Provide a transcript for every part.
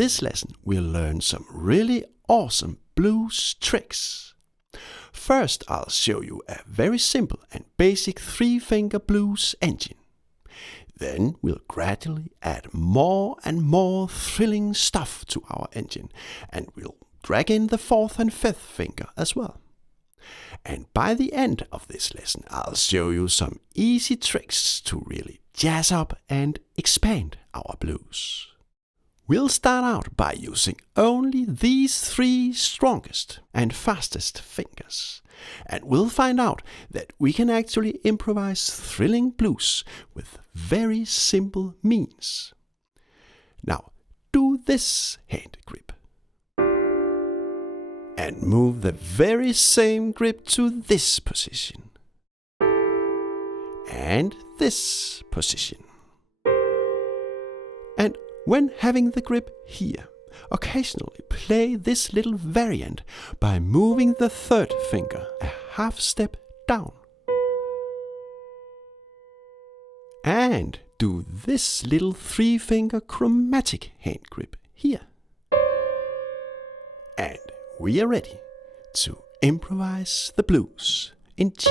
this lesson, we'll learn some really awesome blues tricks. First, I'll show you a very simple and basic 3-finger blues engine. Then we'll gradually add more and more thrilling stuff to our engine, and we'll drag in the 4th and 5th finger as well. And by the end of this lesson, I'll show you some easy tricks to really jazz up and expand our blues. We'll start out by using only these 3 strongest and fastest fingers, and we'll find out that we can actually improvise thrilling blues with very simple means. Now, do this hand grip. And move the very same grip to this position. And this position. And when having the grip here, occasionally play this little variant by moving the 3rd finger a half step down. And do this little 3-finger chromatic hand grip here. And we are ready to improvise the blues in G.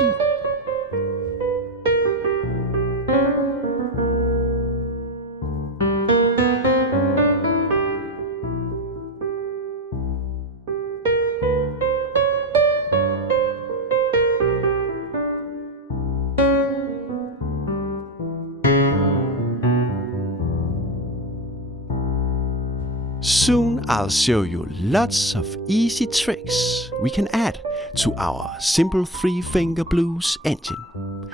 Soon I'll show you lots of easy tricks we can add to our simple 3-finger blues engine.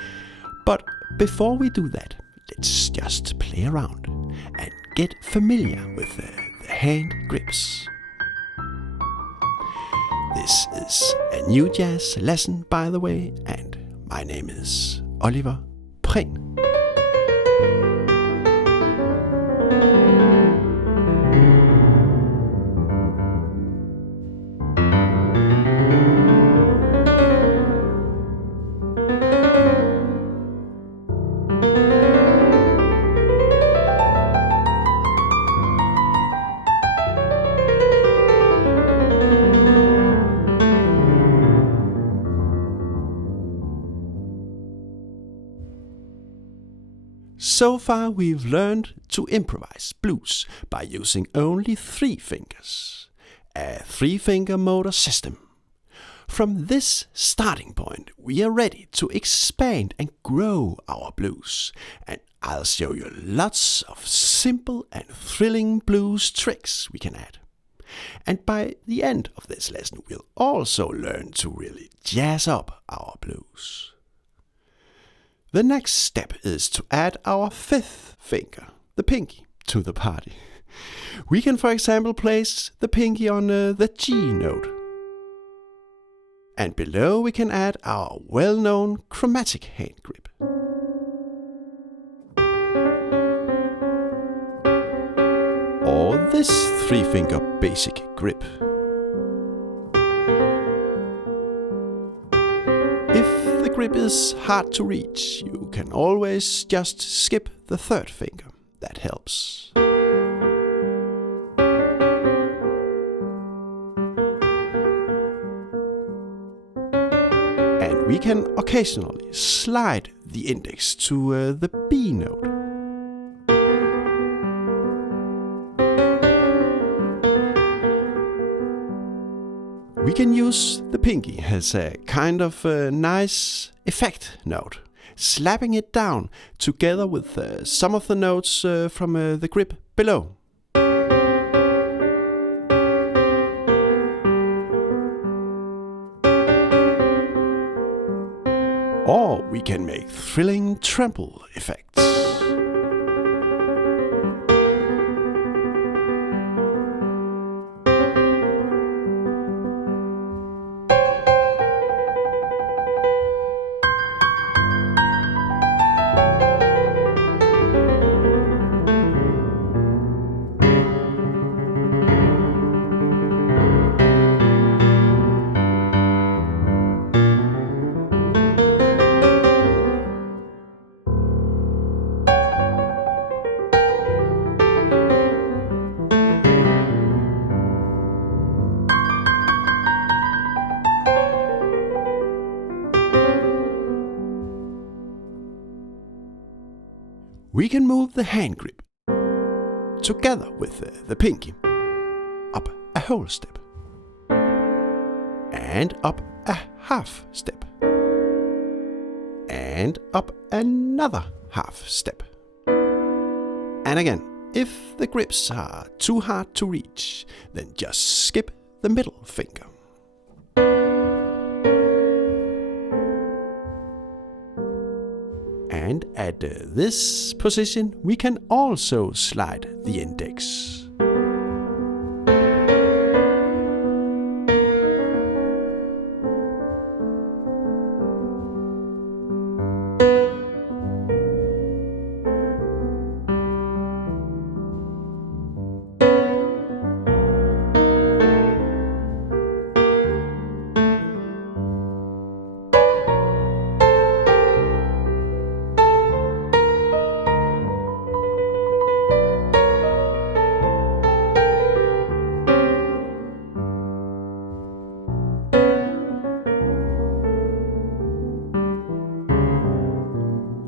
But before we do that, let's just play around and get familiar with the hand grips. This is a new jazz lesson, by the way, and my name is Oliver Prehn. So far we've learned to improvise blues by using only 3 fingers, a 3-finger motor system. From this starting point, we are ready to expand and grow our blues, and I'll show you lots of simple and thrilling blues tricks we can add. And by the end of this lesson, we'll also learn to really jazz up our blues. The next step is to add our 5th finger, the pinky, to the party. We can, for example, place the pinky on the G note. And below we can add our well-known chromatic hand grip. Or this 3-finger basic grip. If the grip is hard to reach, you can always just skip the 3rd finger. That helps. And we can occasionally slide the index to the B note. We can use the pinky as a kind of nice effect note, slapping it down together with some of the notes from the grip below. Or we can make thrilling treble effects. we can move the hand grip together with the pinky up a whole step and up a half step and up another half step. And again, if the grips are too hard to reach, then just skip the middle finger. And at this position, we can also slide the index.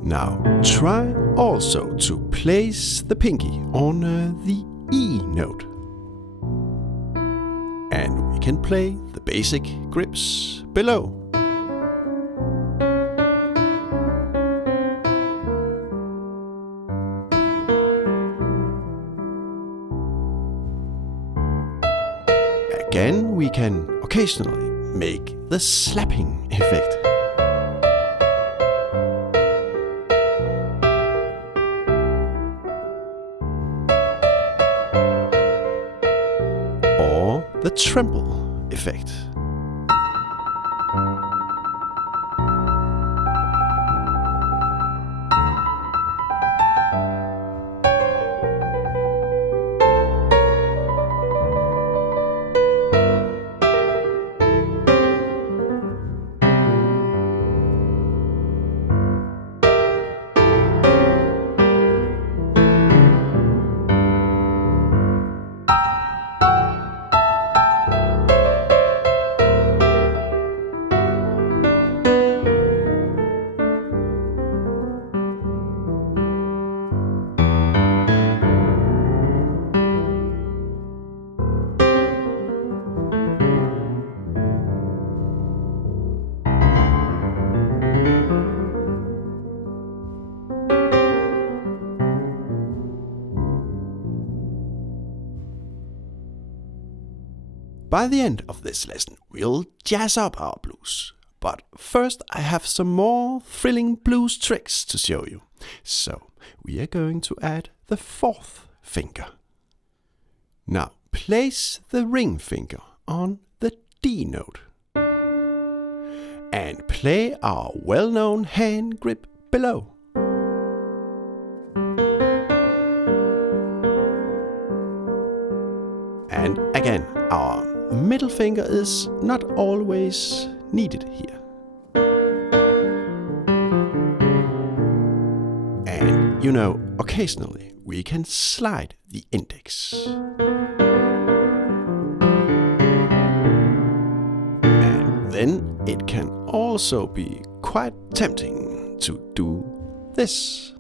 Now try also to place the pinky on the E note. And we can play the basic grips below. Again, we can occasionally make the slapping effect. Or the tremble effect. By the end of this lesson, we'll jazz up our blues. But first I have some more thrilling blues tricks to show you. So we are going to add the fourth finger. Now place the ring finger on the D note. And play our well-known hand grip below. And again, our middle finger is not always needed here. And you know, occasionally we can slide the index. And then it can also be quite tempting to do this.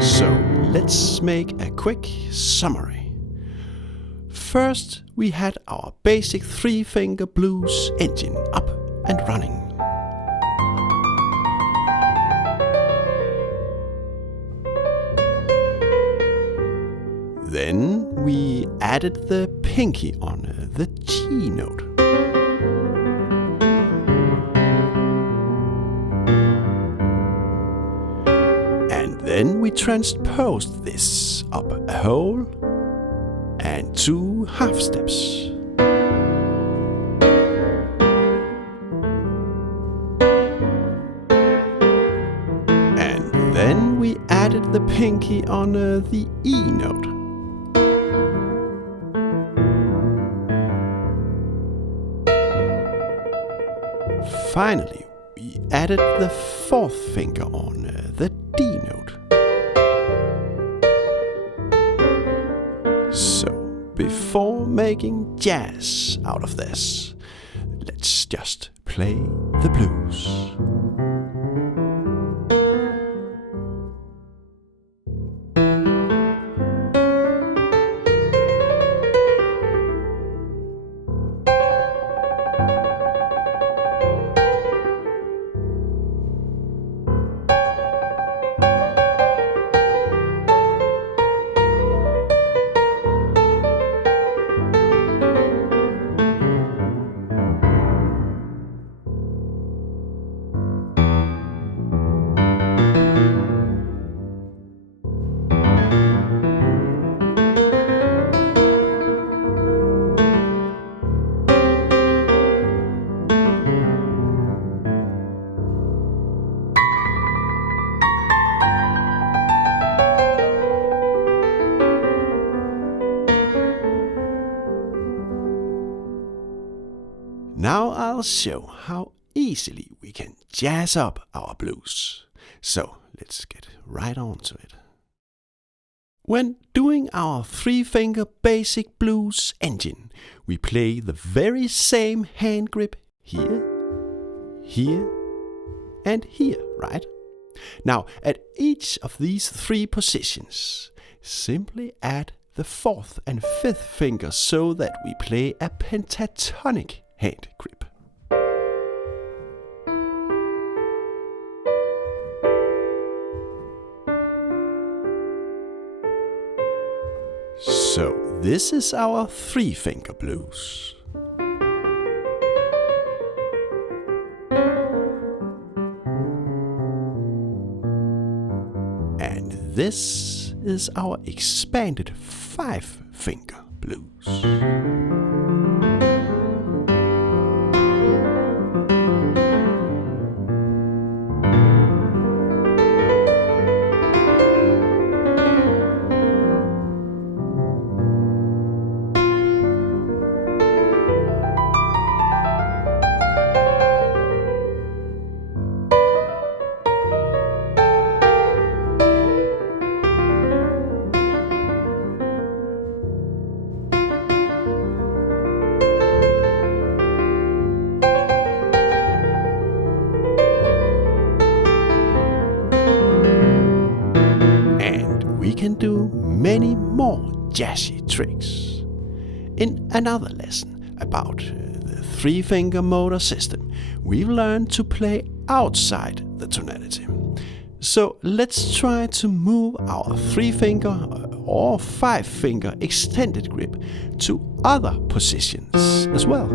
So let's make a quick summary. First, we had our basic 3-finger blues engine up and running. Then we added the pinky on the G note. then we transposed this up a whole and 2 half steps. And then we added the pinky on the E note. Finally, we added the 4th finger on the D note. So, before making jazz out of this, let's just play the blues. Now I'll show how easily we can jazz up our blues. So let's get right on to it. When doing our 3-finger basic blues engine, we play the very same hand grip here, here, and here, right? Now at each of these 3 positions, simply add the 4th and 5th finger so that we play a pentatonic hand grip. So this is our 3-finger blues. And this is our expanded 5-finger blues. Can do many more jazzy tricks. In another lesson about the 3-finger motor system, we've learned to play outside the tonality. So let's try to move our 3-finger or 5-finger extended grip to other positions as well.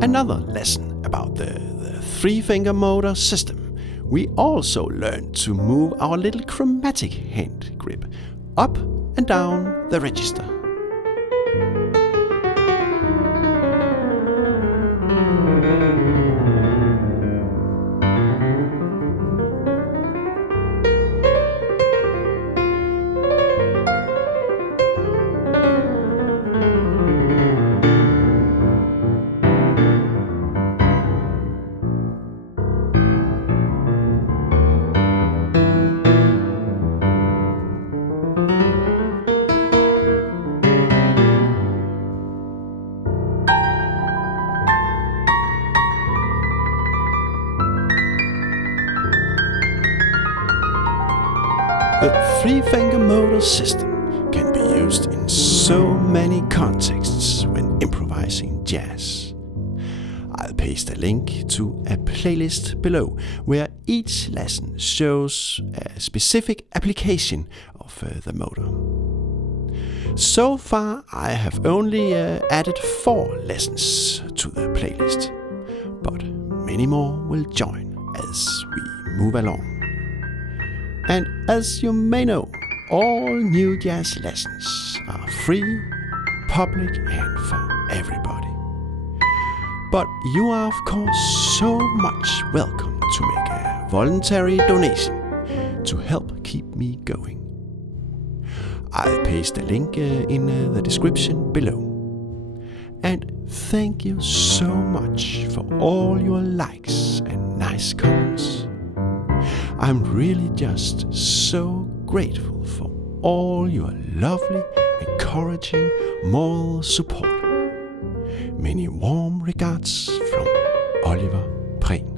Another lesson about the 3-finger motor system, we also learned to move our little chromatic hand grip up and down the register. The 3-finger motor system can be used in so many contexts when improvising jazz. I'll paste a link to a playlist below where each lesson shows a specific application of the motor. So far I have only added 4 lessons to the playlist, but many more will join as we move along. And as you may know, all new jazz lessons are free, public and for everybody. But you are of course so much welcome to make a voluntary donation to help keep me going. I'll paste a link in the description below. And thank you so much for all your likes and nice comments. I'm really just so grateful for all your lovely, encouraging moral support. Many warm regards from Oliver Prehn.